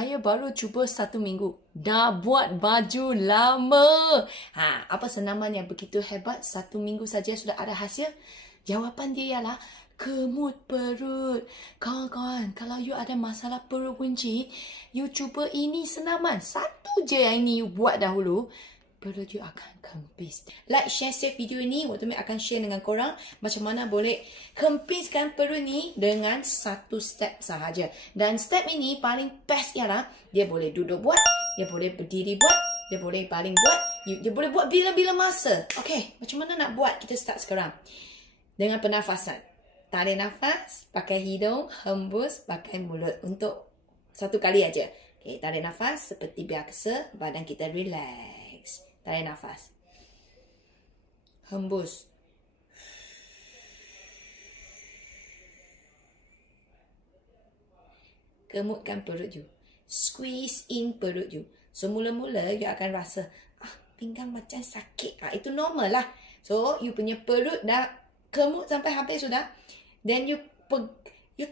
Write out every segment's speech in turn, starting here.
Saya baru cuba 1 minggu. Dah buat baju lama. Apa senaman yang begitu hebat? 1 minggu saja sudah ada hasil? Jawapan dia ialah kemut perut. Kawan-kawan, kalau you ada masalah perut buncit, you cuba ini senaman. Satu je yang ini you buat dahulu. Perut you akan kempis. Like, share, save video ni. Waktu ni akan share dengan korang macam mana boleh kempiskan perut ni dengan satu step sahaja. Dan step ini paling best ialah dia boleh duduk buat, dia boleh berdiri buat, dia boleh baring buat, dia boleh buat bila-bila masa. Okay, macam mana nak buat? Kita start sekarang. Dengan pernafasan. Tarik nafas, pakai hidung, hembus, pakai mulut. Untuk satu kali aja. Okay, tarik nafas seperti biasa, badan kita relax. Tarik nafas. Hembus. Kemutkan perut you. Squeeze in perut you. So, mula-mula you akan rasa, pinggang macam sakit. Itu normal lah. So, you punya perut dah kemut sampai habis sudah. Then you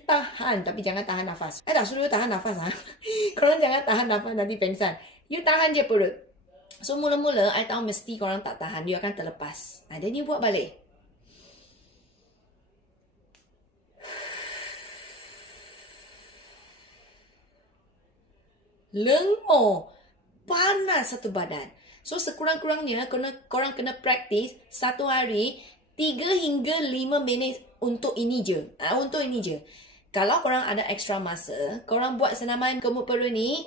tahan. Tapi jangan tahan nafas. Tak suruh you tahan nafas. Korang jangan tahan nafas, nanti pengsan. You tahan je perut. So, mula-mula, I tahu mesti korang tak tahan. Dia akan terlepas. Dan you buat balik. Lengur. Panas satu badan. So, sekurang-kurangnya, korang kena praktis 1 hari 3 hingga 5 minit untuk ini je. Untuk ini je. Kalau korang ada extra masa, korang buat senaman kemut perut ni,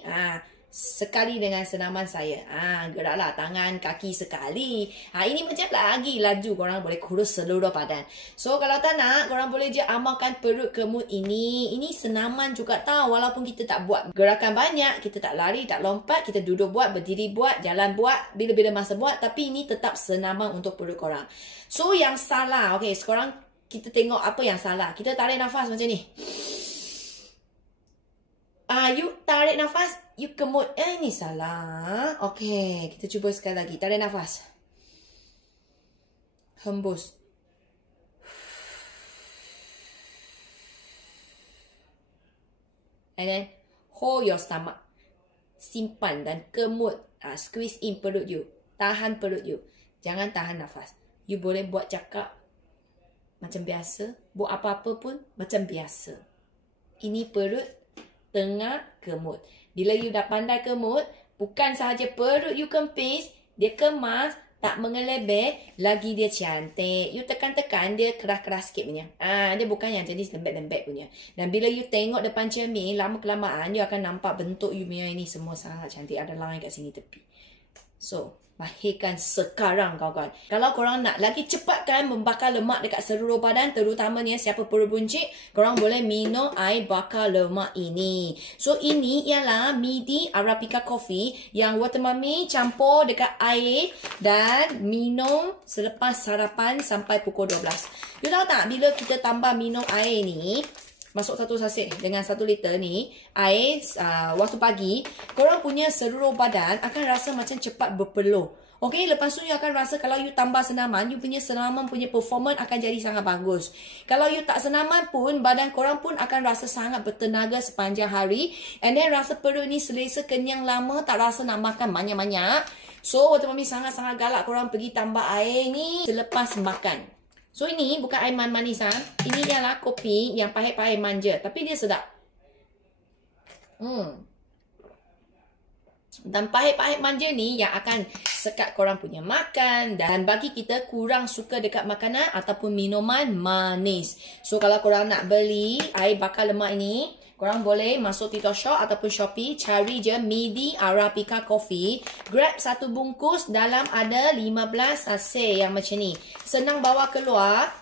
sekali dengan senaman saya. Geraklah tangan, kaki sekali. Ini macam lagi laju. Korang boleh kurus seluruh badan. So, kalau tak nak, korang boleh je amalkan perut kemut ini. Ini senaman juga tahu. Walaupun kita tak buat gerakan banyak, kita tak lari, tak lompat, kita duduk buat, berdiri buat, jalan buat, bila-bila masa buat. Tapi ini tetap senaman untuk perut korang. So, yang salah. Okay, sekarang kita tengok apa yang salah. Kita tarik nafas macam ni. You tarik nafas, you kemut. Ini salah. Okay, kita cuba sekali lagi. Tarik nafas. Hembus. And then, hold your stomach. Simpan dan kemut. Squeeze in perut you. Tahan perut you. Jangan tahan nafas. You boleh buat cakap macam biasa. Buat apa-apa pun macam biasa. Ini perut tengah kemut. Bila you dah pandai kemut, bukan sahaja perut you kempis, dia kemas, tak mengelebeh, lagi dia cantik. You tekan-tekan, dia keras-keras sikit punya. Dia bukan yang jadi lembek-lembek punya. Dan bila you tengok depan cermin, lama-kelamaan, you akan nampak bentuk you punya ini semua sangat cantik. Ada line kat sini tepi. So, lahirkan sekarang kawan-kawan. Kalau korang nak lagi cepatkan membakar lemak dekat seluruh badan, terutamanya siapa perut buncit, korang boleh minum air bakar lemak ini. So, ini ialah Midi Arabica Coffee yang Water Mummy campur dekat air dan minum selepas sarapan sampai pukul 12. You tahu tak, bila kita tambah minum air ni, masuk 1 saset dengan 1 liter ni, air waktu pagi, korang punya seluruh badan akan rasa macam cepat berpeluh. Okay, lepas tu you akan rasa kalau you tambah senaman, you punya senaman punya performance akan jadi sangat bagus. Kalau you tak senaman pun, badan korang pun akan rasa sangat bertenaga sepanjang hari. And then rasa perut ni selesa kenyang lama, tak rasa nak makan banyak-banyak. So, Water Mummy sangat-sangat galak korang pergi tambah air ni selepas makan. So, ini bukan air manis. Ini ialah kopi yang pahit-pahit manja. Tapi dia sedap. Dan pahit-pahit manja ni yang akan sekat korang punya makan. Dan bagi kita kurang suka dekat makanan ataupun minuman manis. So, kalau korang nak beli air bakar lemak ini, korang boleh masuk TikTok Shop ataupun Shopee. Cari je Midi Arabica Coffee. Grab 1 bungkus, dalam ada 15 saset yang macam ni. Senang bawa keluar.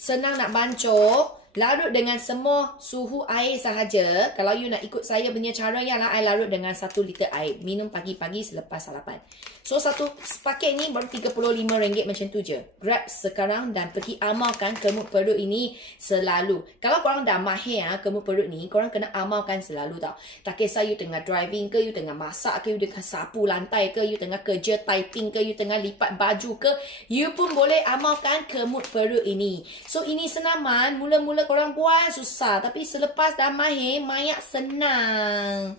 Senang nak bancur. Larut dengan semua suhu air sahaja. Kalau you nak ikut saya punya cara ialah I larut dengan 1 liter air. Minum pagi-pagi selepas sarapan. So, satu paket ni baru RM35 macam tu je. Grab sekarang dan pergi amalkan kemut perut ini selalu. Kalau korang dah mahir kemut perut ni, korang kena amalkan selalu tau. Tak kisah you tengah driving ke, you tengah masak ke, you tengah sapu lantai ke, you tengah kerja typing ke, you tengah lipat baju ke, you pun boleh amalkan kemut perut ini. So, ini senaman. Mula-mula korang buat susah. Tapi selepas dah mahir, mayak senang.